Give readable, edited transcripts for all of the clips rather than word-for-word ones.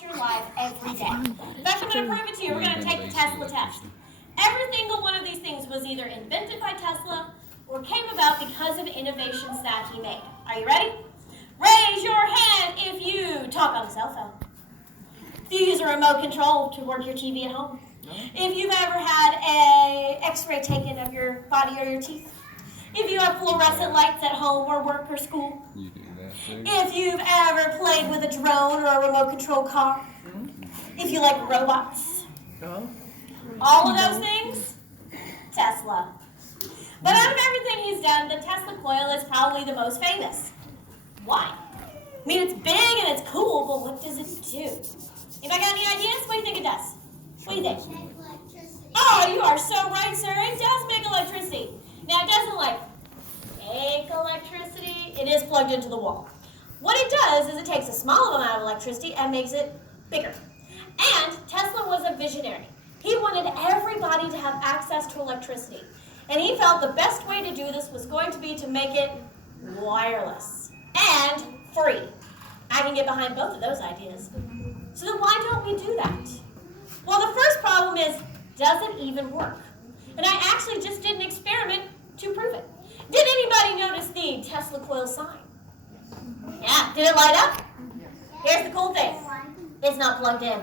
your life every day. In fact, I'm going to prove it to you. We're going to take the Tesla test. Every single one of these things was either invented by Tesla or came about because of innovations that he made. Are you ready? Raise your hand if you talk on a cell phone. If you use a remote control to work your TV at home. If you've ever had an x-ray taken of your body or your teeth. If you have fluorescent lights at home or work or school. You do that too. If you've ever played with a drone or a remote control car. If you like robots. All of those things, Tesla. But out of everything he's done, the Tesla coil is probably the most famous. Why? I mean, it's big and it's cool, but what does it do? Anybody got any ideas? What do you think it does? What do you think? Oh, you are so right, sir. It does make electricity. Now, it doesn't make electricity. It is plugged into the wall. What it does is it takes a small amount of electricity and makes it bigger. And Tesla was a visionary. He wanted everybody to have access to electricity. And he felt the best way to do this was going to be to make it wireless and free. I can get behind both of those ideas. So then why don't we do that? Well, the first problem is, does it even work? And I actually just did an experiment to prove it. Did anybody notice the Tesla coil sign? Yeah, did it light up? Here's the cool thing. It's not plugged in.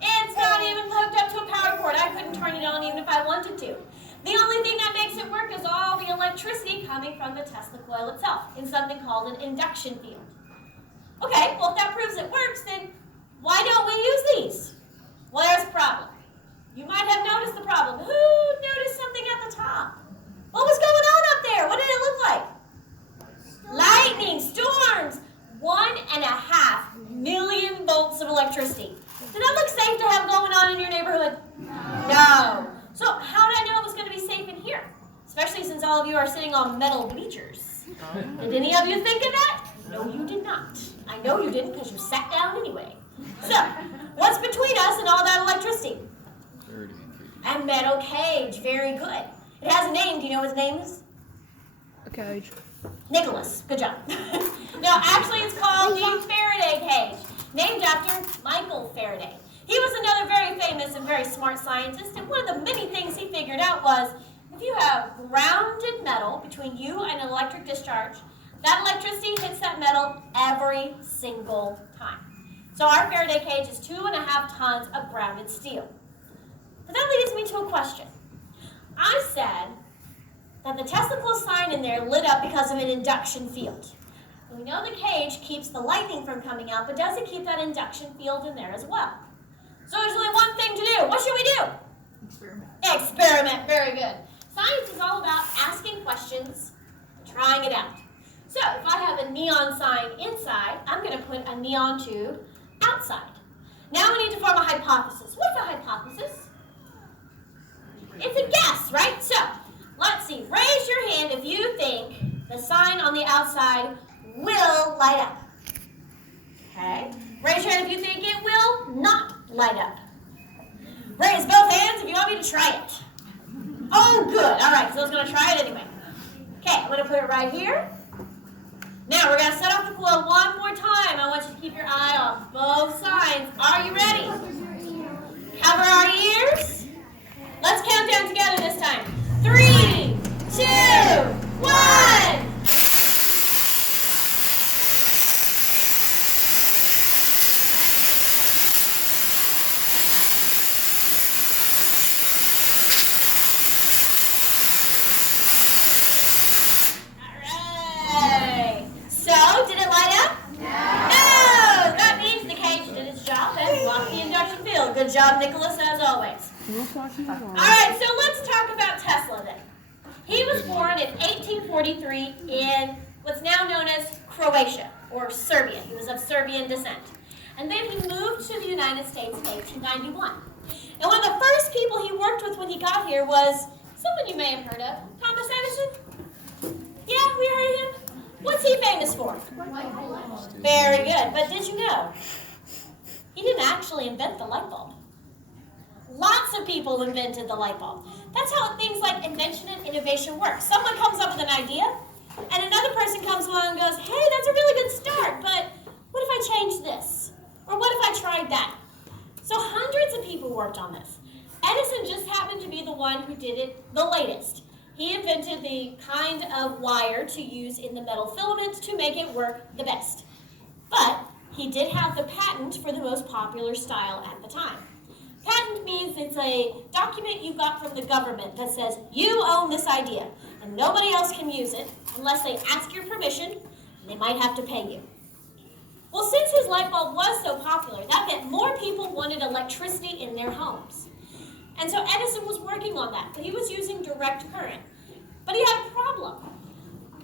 It's not even hooked up to a power cord. I couldn't turn it on even if I wanted to. The only thing that makes it work is all the electricity coming from the Tesla coil itself in something called an induction field. Okay, well if that proves it works, then why don't we use these? Well, there's a problem. You might have noticed the problem. Who noticed something at the top? What was going on up there? What did it look like? Lightning, storms, 1.5 million volts of electricity. Did that look safe to have going on in your neighborhood? No. So how did I know it was going to be safe in here? Especially since all of you are sitting on metal bleachers. Did any of you think of that? No, you did not. I know you didn't because you sat down anyway. So, what's between us and all that electricity? A metal cage. Very good. It has a name. Do you know what his name is? A cage. Nicholas. Good job. No, actually it's called the Faraday cage, named after Michael Faraday. He was another very famous and very smart scientist, and one of the many things he figured out was if you have grounded metal between you and an electric discharge, that electricity hits that metal every single time. So our Faraday cage is 2.5 tons of grounded steel. But that leads me to a question. I said that the Tesla coil sign in there lit up because of an induction field. And we know the cage keeps the lightning from coming out, but does it keep that induction field in there as well? So there's only one thing to do. What should we do? Experiment. Experiment. Very good. Science is all about asking questions and trying it out. So if I have a neon sign inside, I'm going to put a neon tube outside. Now we need to form a hypothesis. What's a hypothesis? It's a guess, right? So let's see. Raise your hand if you think the sign on the outside will light up. Okay. Raise your hand if you think it will not light up. Raise both hands if you want me to try it. Oh, good. All right, so I was going to try it anyway. Okay, I'm going to put it right here. Now, we're going to set off the coil one more time. I want you to keep your eye on both sides. Are you ready? Cover our ears. Let's count down together this time. 3, 2, 1. Good job, Nicholas, as always. All right, so let's talk about Tesla then. He was born in 1843 in what's now known as Croatia, or Serbia. He was of Serbian descent. And then he moved to the United States in 1891. And one of the first people he worked with when he got here was someone you may have heard of, Thomas Edison. Yeah, we heard of him. What's he famous for? Very good, but did you know? He didn't actually invent the light bulb. Lots of people invented the light bulb. That's how things like invention and innovation work. Someone comes up with an idea, and another person comes along and goes, hey, that's a really good start, but what if I change this? Or what if I tried that? So hundreds of people worked on this. Edison just happened to be the one who did it the latest. He invented the kind of wire to use in the metal filament to make it work the best. But he did have the patent for the most popular style at the time. Patent means it's a document you got from the government that says you own this idea and nobody else can use it unless they ask your permission, and they might have to pay you. Well, since his light bulb was so popular, that meant more people wanted electricity in their homes. And so Edison was working on that, but he was using direct current. But he had a problem.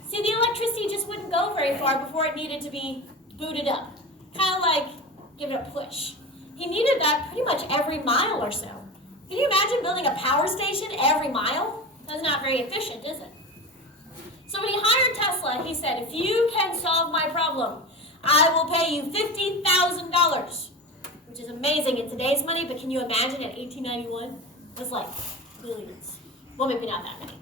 See, the electricity just wouldn't go very far before it needed to be booted up. Kind of like give it a push. He needed that pretty much every mile or so. Can you imagine building a power station every mile? That's not very efficient, is it? So when he hired Tesla, he said, if you can solve my problem, I will pay you $50,000, which is amazing in today's money, but can you imagine in 1891? It was like billions. Well, maybe not that many.